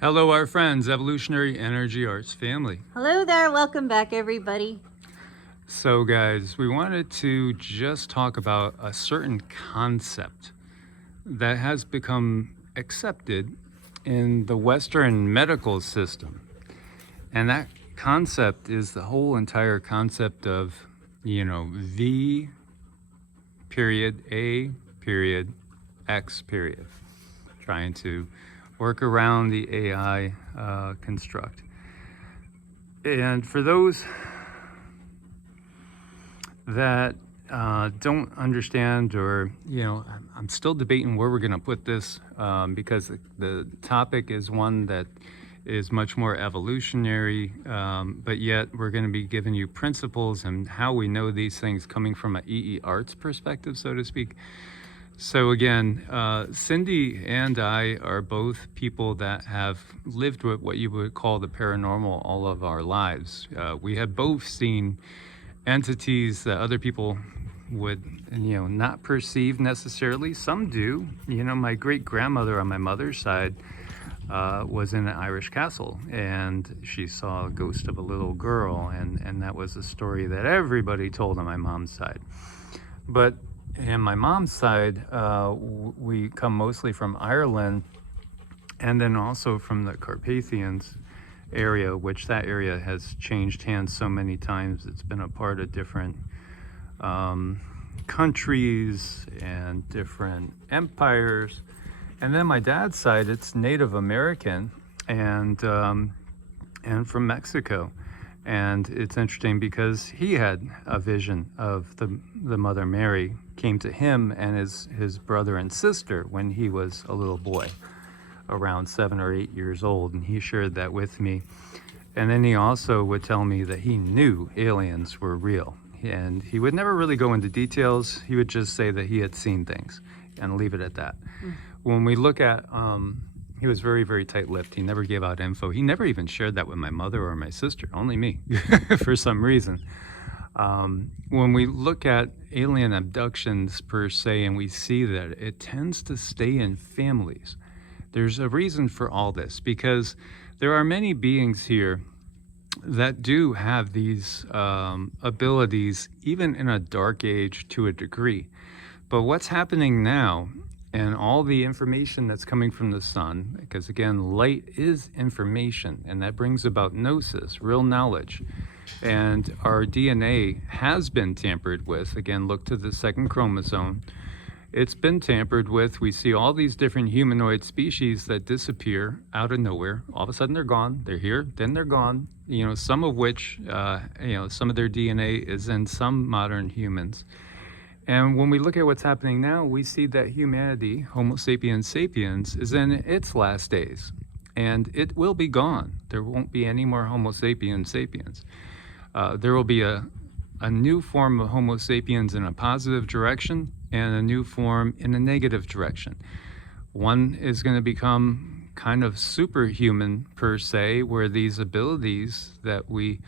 Hello, our friends, Evolutionary Energy Arts family. Hello there, welcome back everybody. So guys, we wanted to just talk about a certain concept that has become accepted in the Western medical system. And that concept is the whole entire concept of, V period, A period, X period. Trying to work around the AI construct. And for those that don't understand, or I'm still debating where we're going to put this because the topic is one that is much more evolutionary, but yet we're going to be giving you principles and how we know these things coming from an EEARTS perspective, so to speak. So again, Cindy and I are both people that have lived with what you would call the paranormal all of our lives. We have both seen entities that other people would, not perceive necessarily. Some do. My great-grandmother on my mother's side was in an Irish castle, and she saw a ghost of a little girl, and that was a story that everybody told on my mom's side. But on my mom's side, we come mostly from Ireland, and then also from the Carpathians area, which that area has changed hands so many times. It's been a part of different countries and different empires. And then my dad's side, it's Native American and from Mexico. And it's interesting because he had a vision of the Mother Mary came to him and his brother and sister when he was a little boy, around 7 or 8 years old, and he shared that with me. And then he also would tell me that he knew aliens were real, and he would never really go into details. He would just say that he had seen things and leave it at that. When we look at he was very, very tight-lipped. He never gave out info. He never even shared that with my mother or my sister, only me, for some reason. When we look at alien abductions per se, and we see that it tends to stay in families, there's a reason for all this, because there are many beings here that do have these abilities, even in a dark age to a degree. But what's happening now, and all the information that's coming from the sun, because again, light is information, and that brings about gnosis, real knowledge. And our DNA has been tampered with. Again, look to the second chromosome. It's been tampered with. We see all these different humanoid species that disappear out of nowhere. All of a sudden they're gone. They're here, then they're gone. Some of which, some of their DNA is in some modern humans. And when we look at what's happening now, we see that humanity, Homo sapiens sapiens, is in its last days. And it will be gone. There won't be any more Homo sapiens sapiens. There will be a new form of Homo sapiens in a positive direction and a new form in a negative direction. One is going to become kind of superhuman per se, where these abilities that we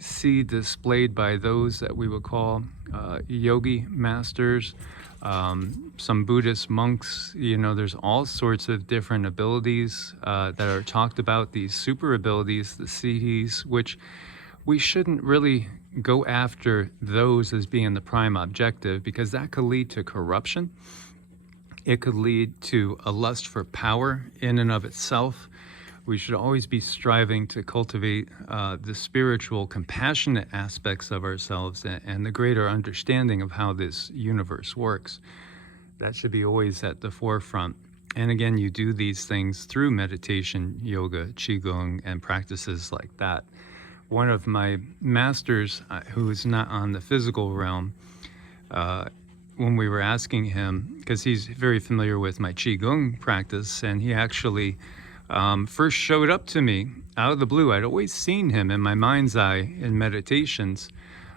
see displayed by those that we would call yogi masters, some Buddhist monks, there's all sorts of different abilities that are talked about, these super abilities, the siddhis, which we shouldn't really go after those as being the prime objective, because that could lead to corruption. It could lead to a lust for power in and of itself. We should always be striving to cultivate the spiritual, compassionate aspects of ourselves and the greater understanding of how this universe works. That should be always at the forefront. And again, you do these things through meditation, yoga, Qigong, and practices like that. One of my masters, who is not on the physical realm, when we were asking him, because he's very familiar with my Qigong practice, and he actually first showed up to me out of the blue. I'd always seen him in my mind's eye in meditations,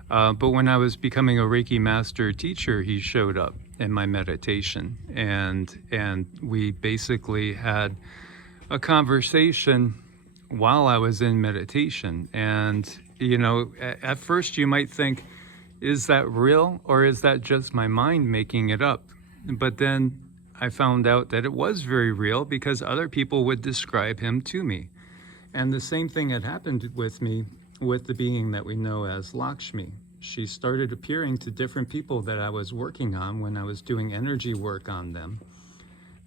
but when I was becoming a Reiki master teacher, he showed up in my meditation, and we basically had a conversation while I was in meditation. And at first you might think, is that real, or is that just my mind making it up? But then I found out that it was very real because other people would describe him to me. And the same thing had happened with me with the being that we know as Lakshmi. She started appearing to different people that I was working on when I was doing energy work on them.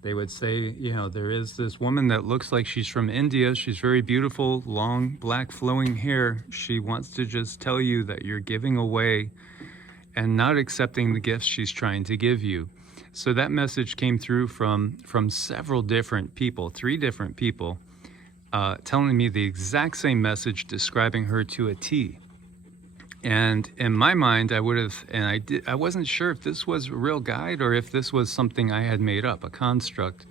They would say, you know, there is this woman that looks like she's from India. She's very beautiful, long, black, flowing hair. She wants to just tell you that you're giving away and not accepting the gifts she's trying to give you. So that message came through from several different people, 3 different people, telling me the exact same message, describing her to a T. And in my mind, I wasn't sure if this was a real guide or if this was something I had made up, a construct.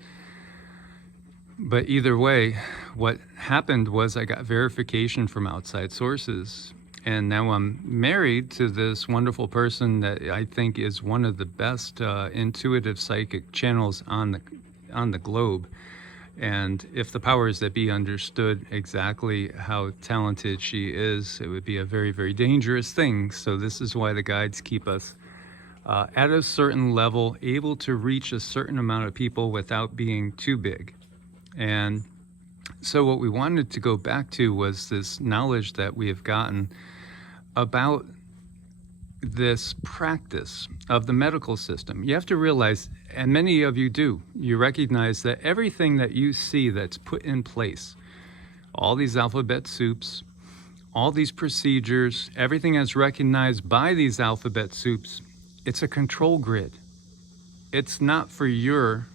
But either way, what happened was I got verification from outside sources. And now I'm married to this wonderful person that I think is one of the best intuitive psychic channels on the globe. And if the powers that be understood exactly how talented she is, it would be a very, very dangerous thing. So this is why the guides keep us at a certain level, able to reach a certain amount of people without being too big. And so what we wanted to go back to was this knowledge that we have gotten about this practice of the medical system. You have to realize, and many of you do, you recognize that everything that you see that's put in place, all these alphabet soups, all these procedures, everything that's recognized by these alphabet soups, it's a control grid. It's not for your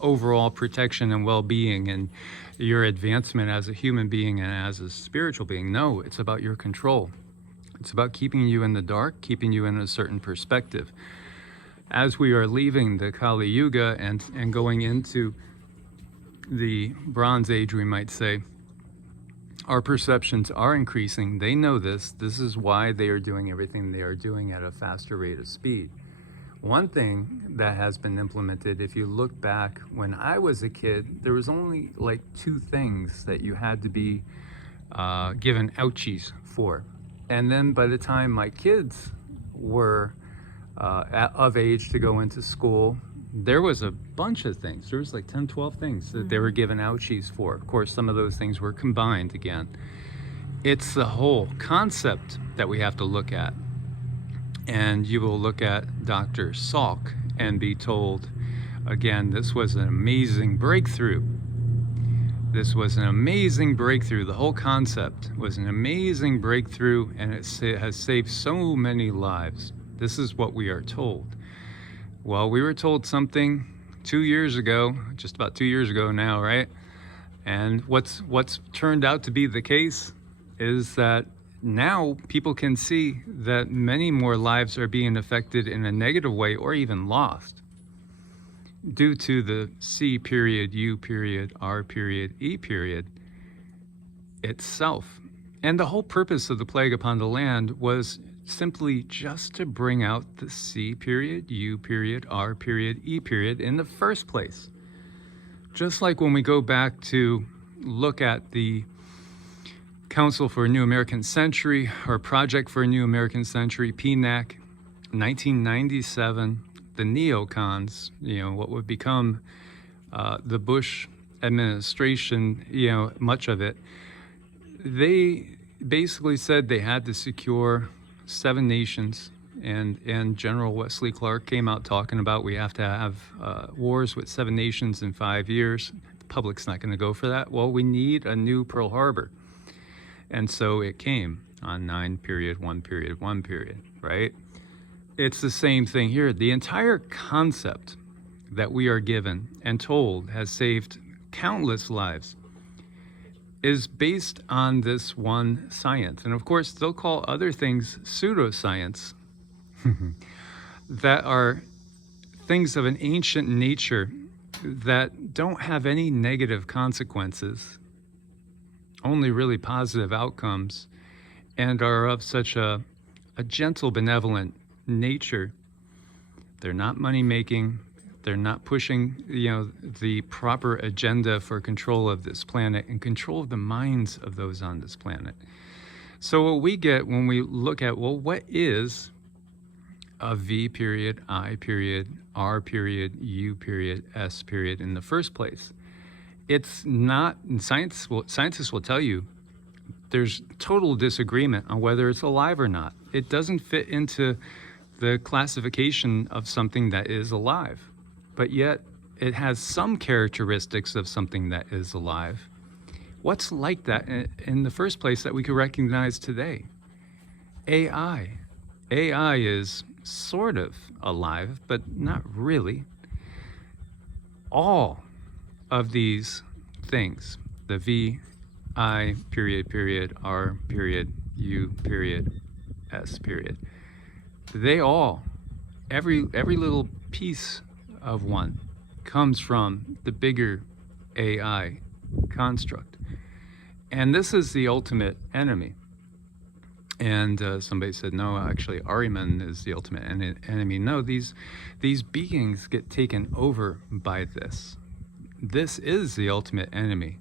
overall protection and well-being and your advancement as a human being and as a spiritual being. No, it's about your control. It's about keeping you in the dark, keeping you in a certain perspective. As we are leaving the Kali Yuga and going into the Bronze Age, we might say, our perceptions are increasing. They know this. This is why they are doing everything they are doing at a faster rate of speed. One thing that has been implemented, if you look back when I was a kid, there was only like 2 things that you had to be given ouchies for. And then by the time my kids were of age to go into school, there was a bunch of things. There was like 10, 12 things that they were given ouchies for. Of course, some of those things were combined again. It's the whole concept that we have to look at. And you will look at Dr. Salk and be told, again, this was an amazing breakthrough. This was an amazing breakthrough. The whole concept was an amazing breakthrough, and it has saved so many lives. This is what we are told. Well, we were told something 2 years ago, just about 2 years ago now, right? And what's turned out to be the case is that now people can see that many more lives are being affected in a negative way or even lost due to the C period, U period, R period, E period itself. And the whole purpose of the plague upon the land was simply just to bring out the C period, U period, R period, E period in the first place. Just like when we go back to look at the Council for a New American Century, or Project for a New American Century, PNAC, 1997, the neocons, what would become the Bush administration, much of it, they basically said they had to secure 7 nations, and General Wesley Clark came out talking about we have to have wars with 7 nations in 5 years. The public's not going to go for that. Well, we need a new Pearl Harbor. And so it came on 9 period, 1 period, 1 period, right? It's the same thing here. The entire concept that we are given and told has saved countless lives is based on this one science. And of course, they'll call other things pseudoscience that are things of an ancient nature that don't have any negative consequences, only really positive outcomes, and are of such a gentle, benevolent nature. They're not money making. They're not pushing, the proper agenda for control of this planet and control of the minds of those on this planet. So what we get when we look at, well, what is a V period, I period, R period, U period, S period in the first place. It's not, and scientists will tell you, there's total disagreement on whether it's alive or not. It doesn't fit into the classification of something that is alive, but yet it has some characteristics of something that is alive. What's like that in the first place that we could recognize today? AI. AI is sort of alive, but not really. All of these things, the V, I period, period, R period, U period, S period, they all, every little piece of one comes from the bigger AI construct. And this is the ultimate enemy. And somebody said, no, actually, Ahriman is the ultimate enemy. No, these beings get taken over by this. This is the ultimate enemy,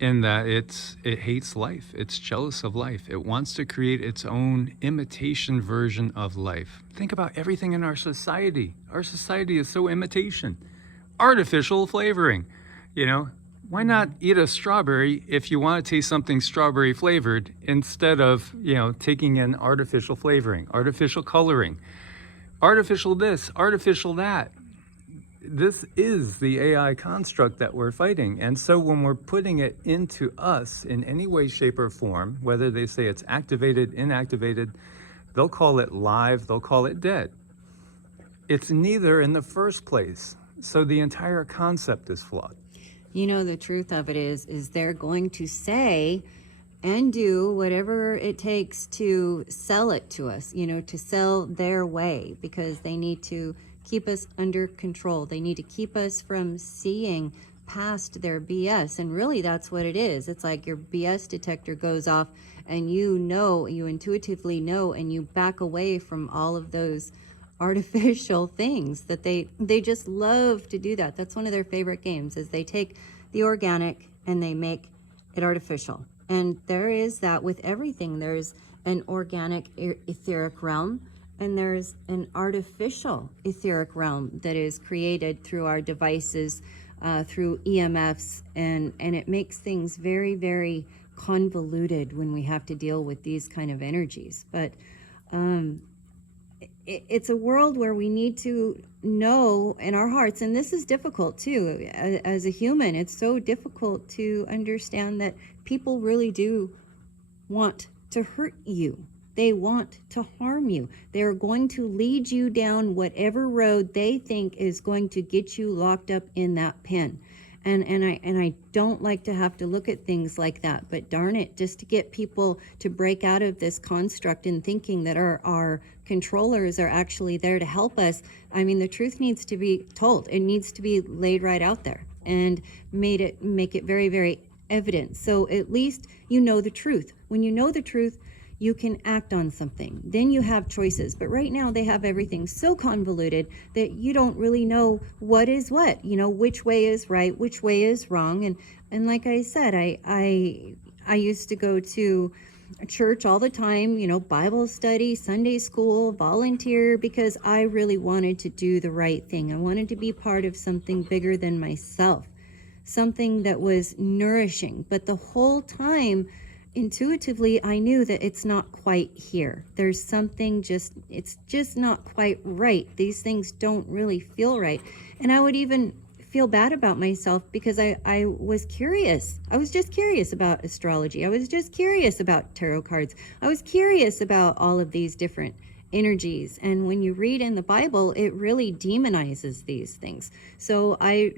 in that it hates life. It's jealous of life. It wants to create its own imitation version of life. Think about everything in our society. Our society is so imitation. Artificial flavoring, you know. Why not eat a strawberry if you want to taste something strawberry flavored, instead of, taking in artificial flavoring, artificial coloring, artificial this, artificial that? This is the AI construct that we're fighting. And so when we're putting it into us in any way, shape, or form, whether they say it's activated, inactivated, they'll call it live, they'll call it dead. It's neither in the first place. So the entire concept is flawed. The truth of it is they're going to say and do whatever it takes to sell it to us, to sell their way, because they need to keep us under control. They need to keep us from seeing past their BS. And really, that's what it is. It's like your BS detector goes off and you intuitively know, and you back away from all of those artificial things that they just love to do that. That's one of their favorite games, is they take the organic and they make it artificial. And there is that with everything. There's an organic etheric realm, and there's an artificial etheric realm that is created through our devices, through EMFs, and it makes things very, very convoluted when we have to deal with these kind of energies. But it's a world where we need to know in our hearts, and this is difficult too. As a human, it's so difficult to understand that people really do want to hurt you. They want to harm you. They're going to lead you down whatever road they think is going to get you locked up in that pen. And I don't like to have to look at things like that, but darn it, just to get people to break out of this construct and thinking that our controllers are actually there to help us. I mean, the truth needs to be told. It needs to be laid right out there and make it very, very evident. So at least you know the truth. When you know the truth, you can act on something. Then you have choices. But right now they have everything so convoluted that you don't really know what is what, which way is right, which way is wrong. And like I said, I used to go to church all the time, Bible study, Sunday school, volunteer, because I really wanted to do the right thing. I wanted to be part of something bigger than myself, something that was nourishing. But the whole time, intuitively, I knew that it's not quite here. There's something it's just not quite right. These things don't really feel right. And I would even feel bad about myself because I was curious. I was just curious about astrology. I was just curious about tarot cards. I was curious about all of these different energies. And when you read in the Bible, it really demonizes these things. So I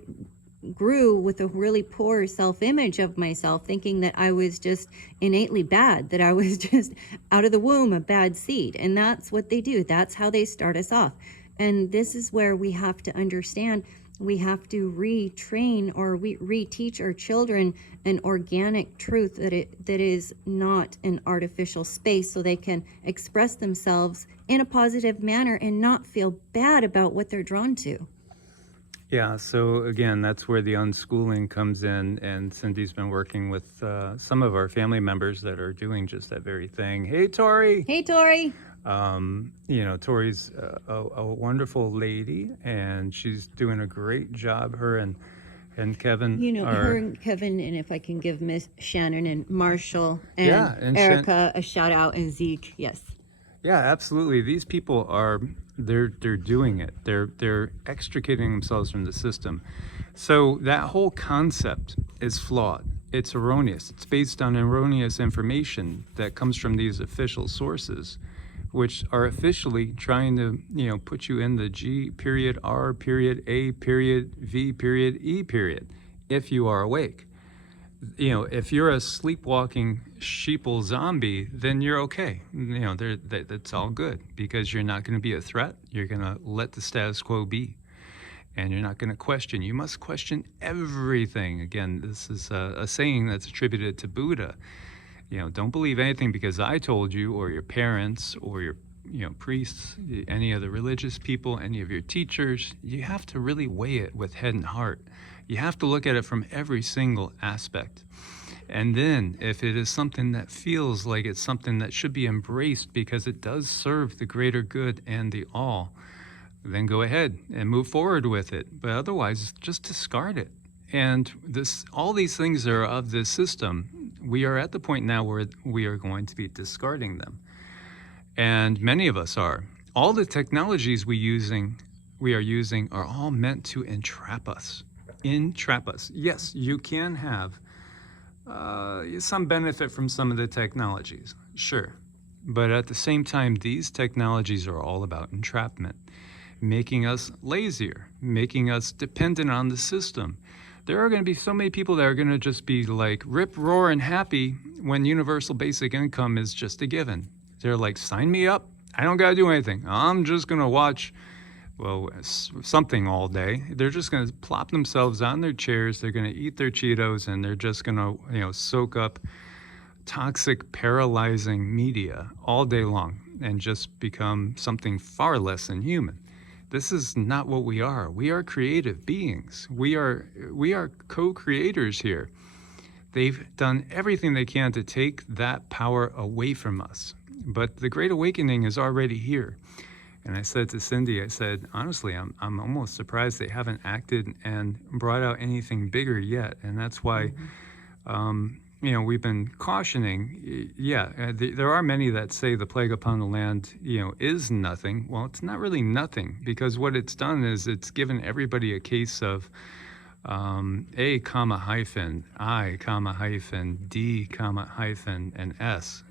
grew with a really poor self-image of myself, thinking that I was just innately bad, that I was just out of the womb a bad seed. And that's what they do. That's how they start us off. And this is where we have to understand, we have to retrain or reteach our children an organic truth, that is not an artificial space, so they can express themselves in a positive manner and not feel bad about what they're drawn to. Yeah, so again, that's where the unschooling comes in, and Cindy's been working with some of our family members that are doing just that very thing. Hey, Tori! Hey, Tori! You know, Tori's a wonderful lady, and she's doing a great job. Her and Kevin You know, her are, and Kevin, and if I can give Miss Shannon and Marshall and yeah, and Erica a shout out, and Zeke, yes. yeah, absolutely. These people are, they're doing it. They're extricating themselves from the system. So that whole concept is flawed. It's erroneous. It's based on erroneous information that comes from these official sources, which are officially trying to, you know, put you in the G period, R period, A period, V period, E period, if you are awake. You know, if you're a sleepwalking sheeple zombie, then you're okay. You know, that's all good, because you're not going to be a threat. You're going to let the status quo be, and you're not going to question. You must question everything. Again, this is a saying that's attributed to Buddha. You know, don't believe anything because I told you, or your parents, or your, you know, priests, any of the religious people, any of your teachers. You have to really weigh it with head and heart. You have to look at it from every single aspect. And then if it is something that feels like it's something that should be embraced because it does serve the greater good and the all, then go ahead and move forward with it. But otherwise, just discard it. And all these things are of this system. We are at the point now where we are going to be discarding them. And many of us are. All the technologies we are using are all meant to entrap us. Entrap us. Yes, you can have some benefit from some of the technologies, sure. But at the same time, these technologies are all about entrapment, making us lazier, making us dependent on the system. There are going to be so many people that are going to just be like rip, roar, and happy when universal basic income is just a given. They're like, sign me up. I don't got to do anything. I'm just going to watch, well, something all day. They're just going to plop themselves on their chairs. They're going to eat their Cheetos, and they're just going to, you know, soak up toxic, paralyzing media all day long and just become something far less than human. This is not what we are. We are creative beings. We are co-creators here. They've done everything they can to take that power away from us. But the Great Awakening is already here. And I said to Cindy, I said, honestly, I'm almost surprised they haven't acted and brought out anything bigger yet. And that's why, you know, we've been cautioning. Yeah, there are many that say the plague upon the land, you know, is nothing. Well, it's not really nothing, because what it's done is it's given everybody a case of A, comma, hyphen, I, comma, hyphen, D, comma, hyphen, and S.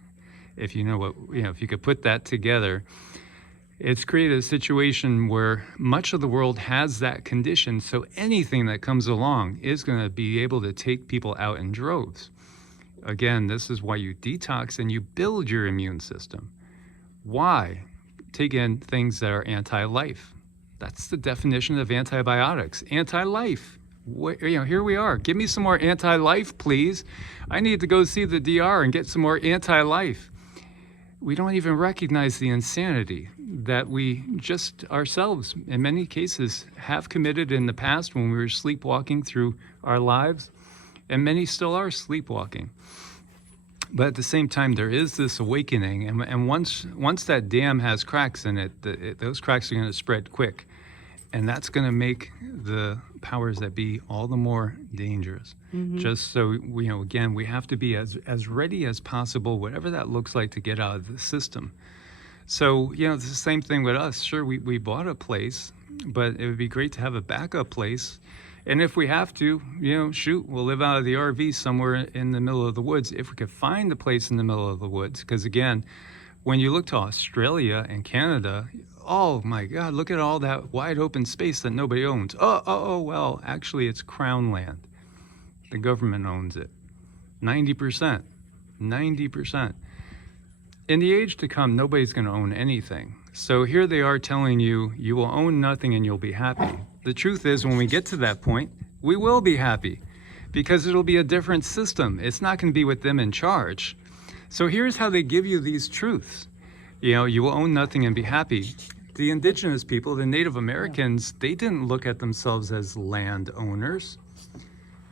If you know what, you know, if you could put that together, it's created a situation where much of the world has that condition, so anything that comes along is going to be able to take people out in droves. Again, this is why you detox and you build your immune system. Why? Take in things that are anti-life. That's the definition of antibiotics. Anti-life. You know, here we are. Give me some more anti-life, please. I need to go see the DR and get some more anti-life. We don't even recognize the insanity that we just ourselves, in many cases, have committed in the past when we were sleepwalking through our lives, and many still are sleepwalking. But at the same time, there is this awakening, and once that dam has cracks in it, those cracks are going to spread quick, and that's going to make the powers that be all the more dangerous. Just so, you know, again, we have to be as ready as possible, whatever that looks like, to get out of the system. So, you know, it's the same thing with us. Sure, we bought a place, but it would be great to have a backup place. And if we have to, you know, shoot, we'll live out of the RV somewhere in the middle of the woods, if we could find a place in the middle of the woods. Because again, when you look to Australia and Canada, oh my God, look at all that wide open space that nobody owns. Well, actually it's Crown land. The government owns it. 90%. 90%. In the age to come, nobody's going to own anything. So here they are telling you, you will own nothing and you'll be happy. The truth is, when we get to that point, we will be happy, because it'll be a different system. It's not going to be with them in charge. So here's how they give you these truths. You know, you will own nothing and be happy. The indigenous people, the Native Americans, they didn't look at themselves as landowners.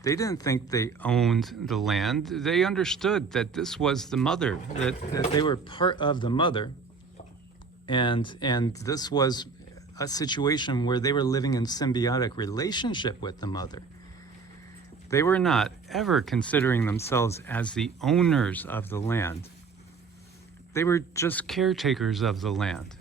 They didn't think they owned the land. They understood that this was the mother, that they were part of the mother. And this was a situation where they were living in symbiotic relationship with the mother. They were not ever considering themselves as the owners of the land. They were just caretakers of the land.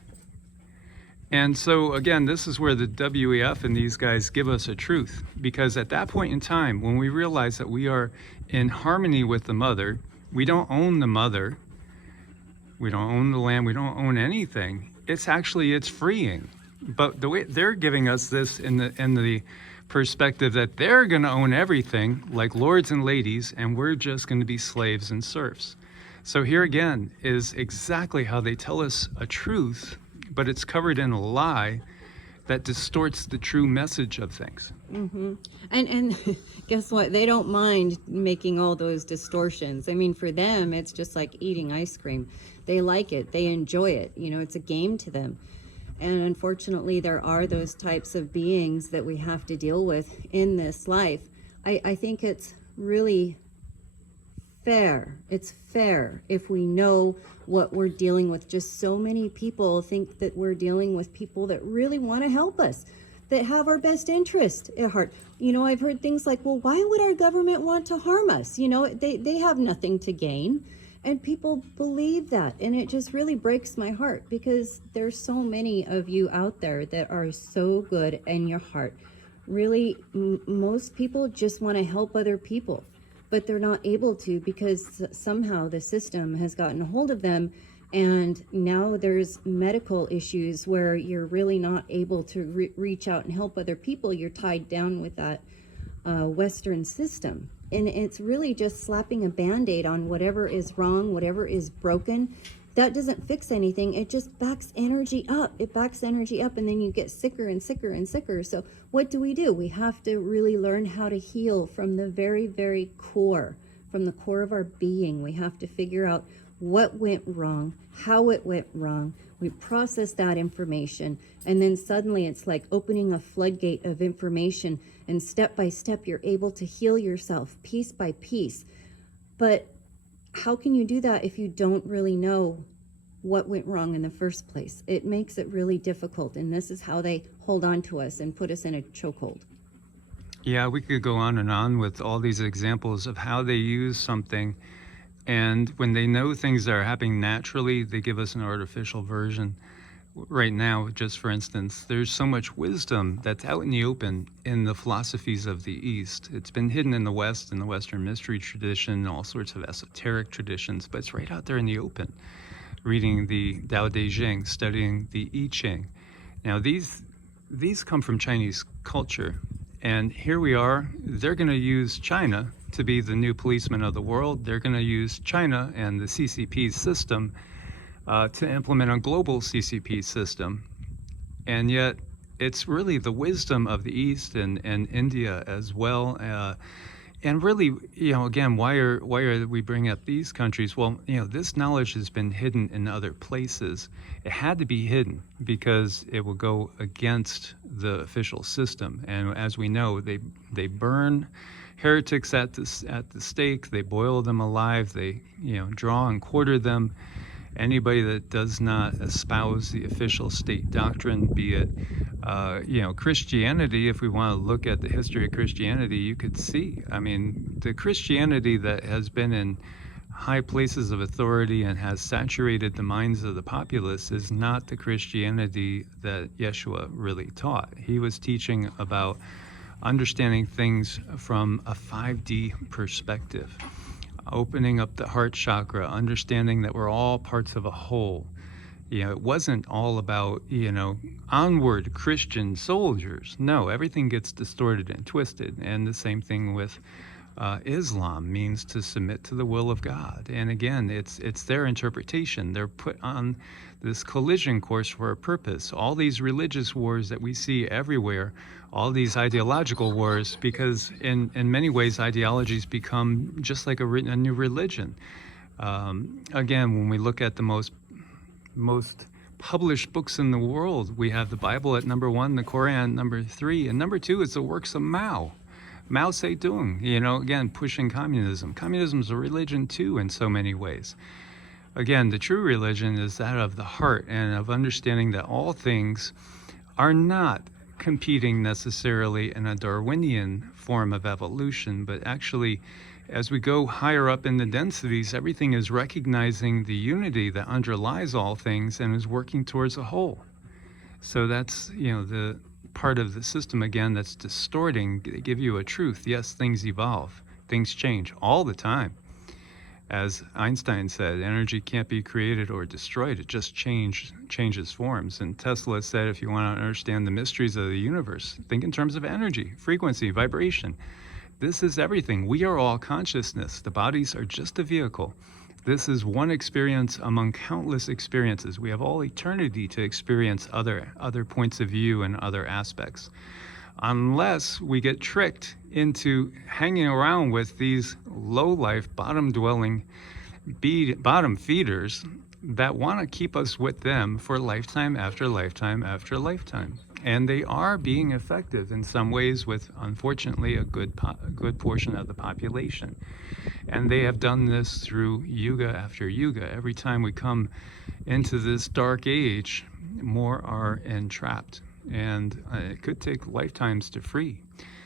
And so again, this is where the WEF and these guys give us a truth, because at that point in time, when we realize that we are in harmony with the mother, we don't own the mother, we don't own the land, we don't own anything. It's freeing. But the way they're giving us this in the perspective that they're going to own everything, like lords and ladies, and we're just going to be slaves and serfs. So here again is exactly how they tell us a truth, but it's covered in a lie that distorts the true message of things. And guess what? They don't mind making all those distortions. I mean, for them, it's just like eating ice cream. They like it. They enjoy it. You know, it's a game to them. And unfortunately, there are those types of beings that we have to deal with in this life. I think it's really fair. It's fair if we know what we're dealing with. Just so many people think that we're dealing with people that really want to help us, that have our best interest at heart. You know, I've heard things like, well, why would our government want to harm us? You know, they have nothing to gain. And people believe that. And it just really breaks my heart, because there's so many of you out there that are so good in your heart. Really, most people just want to help other people, but they're not able to, because somehow the system has gotten a hold of them. And now there's medical issues where you're really not able to reach out and help other people. You're tied down with that Western system. And it's really just slapping a Band-Aid on whatever is wrong, whatever is broken. That doesn't fix anything. It just backs energy up. It backs energy up, and then you get sicker and sicker and sicker. So what do? We have to really learn how to heal from the very, very core, from the core of our being. We have to figure out what went wrong, how it went wrong. We process that information, and then suddenly it's like opening a floodgate of information, and step by step you're able to heal yourself piece by piece. But how can you do that if you don't really know what went wrong in the first place? It makes it really difficult, and this is how they hold on to us and put us in a chokehold. Yeah, we could go on and on with all these examples of how they use something, and when they know things that are happening naturally, they give us an artificial version. Right now, just for instance, there's so much wisdom that's out in the open in the philosophies of the East. It's been hidden in the West, in the Western mystery tradition, all sorts of esoteric traditions, but it's right out there in the open. Reading the Tao Te Ching, studying the I Ching. Now, these come from Chinese culture, and here we are. They're going to use China to be the new policeman of the world. They're going to use China and the CCP system to implement a global CCP system. And yet it's really the wisdom of the East and India as well. And really, you know, again, why are we bringing up these countries? Well, you know, this knowledge has been hidden in other places. It had to be hidden because it will go against the official system. And as we know, they burn heretics at the stake. They boil them alive. They, you know, draw and quarter them. Anybody that does not espouse the official state doctrine, be it, you know, Christianity, if we want to look at the history of Christianity, you could see, I mean, the Christianity that has been in high places of authority and has saturated the minds of the populace is not the Christianity that Yeshua really taught. He was teaching about understanding things from a 5D perspective. Opening up the heart chakra, understanding that we're all parts of a whole. You know, it wasn't all about, you know, onward Christian soldiers. No, everything gets distorted and twisted. And the same thing with Islam, means to submit to the will of God. And again, it's their interpretation. They're put on this collision course for a purpose. All these religious wars that we see everywhere, all these ideological wars, because in many ways ideologies become just like a new religion. Again, when we look at the most published books in the world, we have the Bible at number 1, the Quran number 3, and number 2 is the works of Mao Zedong, you know, again, pushing communism. Communism is a religion too in so many ways. Again, the true religion is that of the heart and of understanding that all things are not competing necessarily in a Darwinian form of evolution, but actually, as we go higher up in the densities, everything is recognizing the unity that underlies all things and is working towards a whole. So that's, the part of the system, again, that's distorting, give you a truth. Yes, things evolve, things change all the time. As Einstein said, energy can't be created or destroyed, it just changes forms. And Tesla said, if you want to understand the mysteries of the universe, think in terms of energy, frequency, vibration. This is everything. We are all consciousness. The bodies are just a vehicle. This is one experience among countless experiences. We have all eternity to experience other points of view and other aspects. Unless we get tricked into hanging around with these low-life, bottom-dwelling, bottom feeders that want to keep us with them for lifetime after lifetime after lifetime. And they are being effective in some ways with, unfortunately, a good portion of the population. And they have done this through yuga after yuga. Every time we come into this dark age, more are entrapped. And it could take lifetimes to free.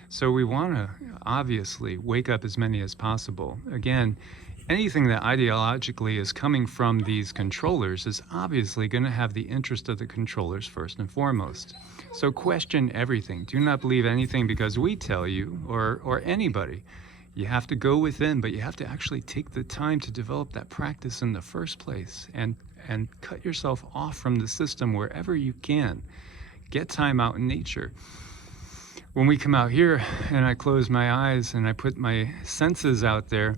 So we want to obviously wake up as many as possible. Again, anything that ideologically is coming from these controllers is obviously going to have the interest of the controllers first and foremost. So question everything. Do not believe anything because we tell you, or anybody. You have to go within, but you have to actually take the time to develop that practice in the first place and cut yourself off from the system wherever you can. Get time out in nature. When we come out here and I close my eyes and I put my senses out there,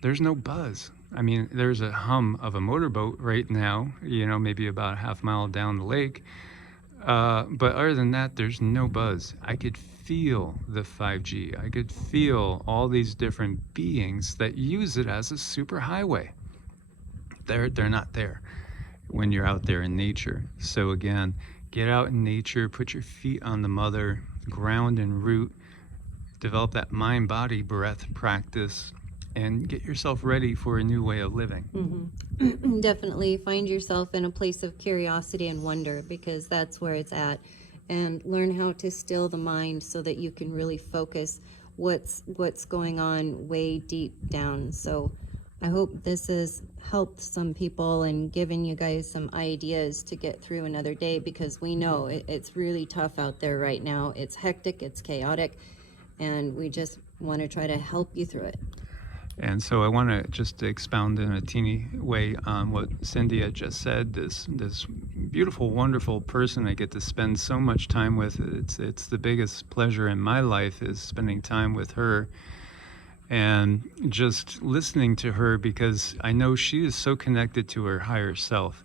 there's no buzz. I mean, there's a hum of a motorboat right now, maybe about a half mile down the lake. But other than that, there's no buzz. I could feel the 5G. I could feel all these different beings that use it as a super highway. They're not there when you're out there in nature. So again, get out in nature, put your feet on the mother, ground and root, develop that mind, body, breath practice, and get yourself ready for a new way of living. Mm-hmm. Definitely find yourself in a place of curiosity and wonder, because that's where it's at. And learn how to still the mind so that you can really focus what's going on way deep down. So I hope this has helped some people and given you guys some ideas to get through another day, because we know it's really tough out there right now. It's hectic, it's chaotic, and we just want to try to help you through it. And so I want to just expound in a teeny way on what Cindy had just said. This beautiful, wonderful person I get to spend so much time with. It's the biggest pleasure in my life is spending time with her and just listening to her, because I know she is so connected to her higher self.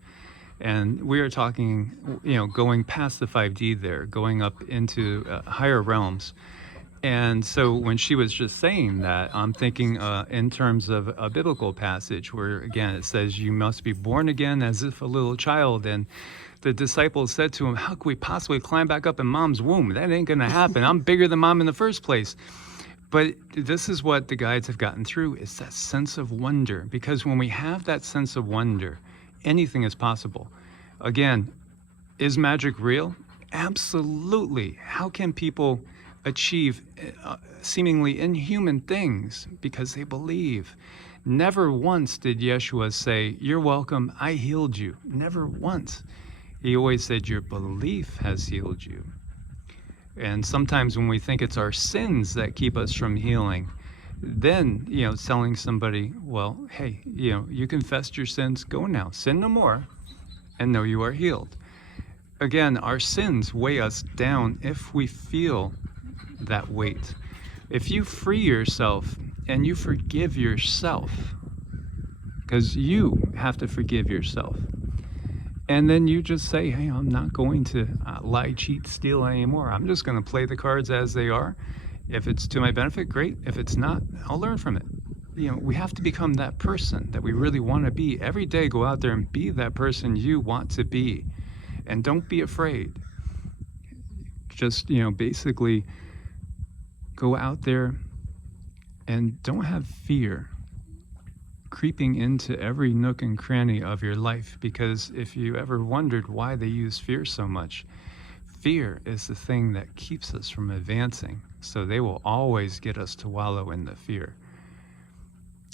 And we are talking, going past the 5D there, going up into higher realms. And so when she was just saying that, I'm thinking in terms of a biblical passage where, again, it says, you must be born again as if a little child. And the disciples said to him, how could we possibly climb back up in mom's womb? That ain't going to happen. I'm bigger than mom in the first place. But this is what the guides have gotten through, is that sense of wonder. Because when we have that sense of wonder, anything is possible. Again, is magic real? Absolutely. How can people achieve seemingly inhuman things because they believe? Never once did Yeshua say, you're welcome, I healed you. Never once. He always said, your belief has healed you. And sometimes when we think it's our sins that keep us from healing, then, telling somebody, well, hey, you confessed your sins, go now, sin no more, and know you are healed. Again, our sins weigh us down if we feel that weight. If you free yourself and you forgive yourself, because you have to forgive yourself, and then you just say, hey, I'm not going to lie, cheat, steal anymore. I'm just going to play the cards as they are. If it's to my benefit, great. If it's not, I'll learn from it. We have to become that person that we really want to be. Every day, go out there and be that person you want to be. And don't be afraid. Just, basically go out there and don't have fear. creeping into every nook and cranny of your life. Because if you ever wondered why they use fear so much, fear is the thing that keeps us from advancing. So they will always get us to wallow in the fear.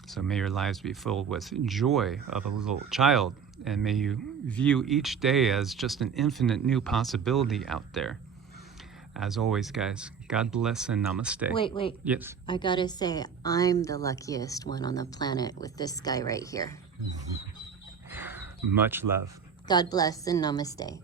So may your lives be filled with joy of a little child, and may you view each day as just an infinite new possibility out there. As always, guys, God bless and namaste. Wait. Yes. I gotta say, I'm the luckiest one on the planet with this guy right here. Much love. God bless and namaste.